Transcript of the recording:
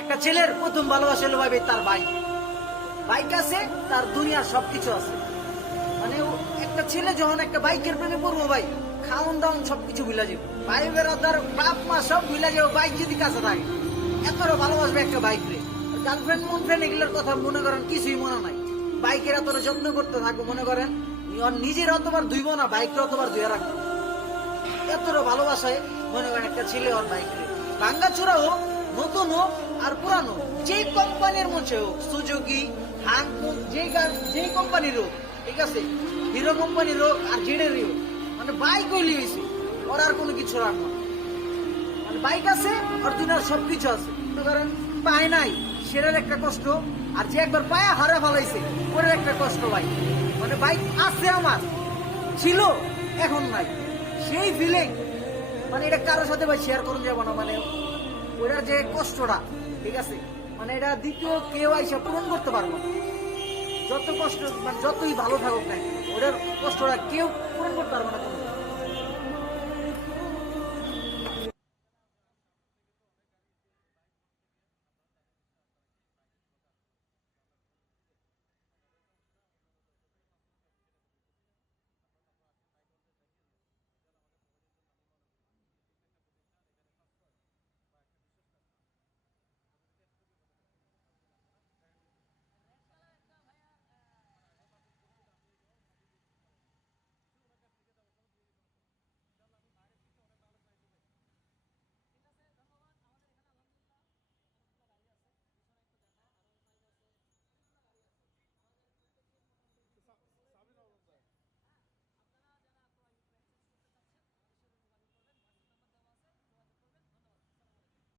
একটা ছেলের প্রথম ভালোবাসা হলো ভাই তার বাইক। বাইক আছে, তার দুনিয়ার সবকিছু আছে। মানে একটা ছেলে যখন একটা বাইকের প্রেমে পড়বো ভাই, খাওন দাওন সবকিছু ভুলা যাবে, ভাই বেড়াদার বাপ মা সব ভুলা যাবে, বাইক যদি কাছে থাকে। এতটা ভালোবাসবে একটা বাইক রে। গার্লফ্রেন্ড মন ফ্রেন্ড এগুলোর কথা মনে করেন কিছুই মনে নাই। বাইকের এতটা যত্ন করতে থাকবো, মনে করেন নিজের অতবার ধুইব না, বাইকটা অতবার ধুয়ে রাখবো। এতটা ভালোবাসায় মনে করেন একটা ছেলে ওর বাইক রে। ভাঙ্গা চূড়া হোক, নতুন হোক আর পুরানো, যে কোম্পানির মধ্যে হোক, সুজুকি, হাংকুক, যেই কোম্পানির হোক, ঠিক আছে, হিরো কোম্পানির হোক আর জেডেরই হোক, মানে বাইক হইলি হয়েছে ওর, আর কোনো কিছু রাখবো না। মানে বাইক আছে আর দুনিয়ার সবকিছু আছে। মনে করেন পায় নাই, সেটার একটা কষ্ট, আর যে একবার পায়া হারা ফেলাইছে ওর একটা কষ্ট ভাই। মানে বাইক আছে আমার, ছিল, এখন নাই, সেই ফিলিং মানে এটা কারোর সাথে ভাই শেয়ার করুন যাবো না। মানে ওটা যে কষ্টটা, ঠিক আছে, মানে এটা দ্বিতীয় কেউ আইসা পূরণ করতে পারবো না। যত কষ্ট মানে যতই ভালো থাকুক না, ওটার কষ্টটা কেউ পূরণ করতে পারবো না।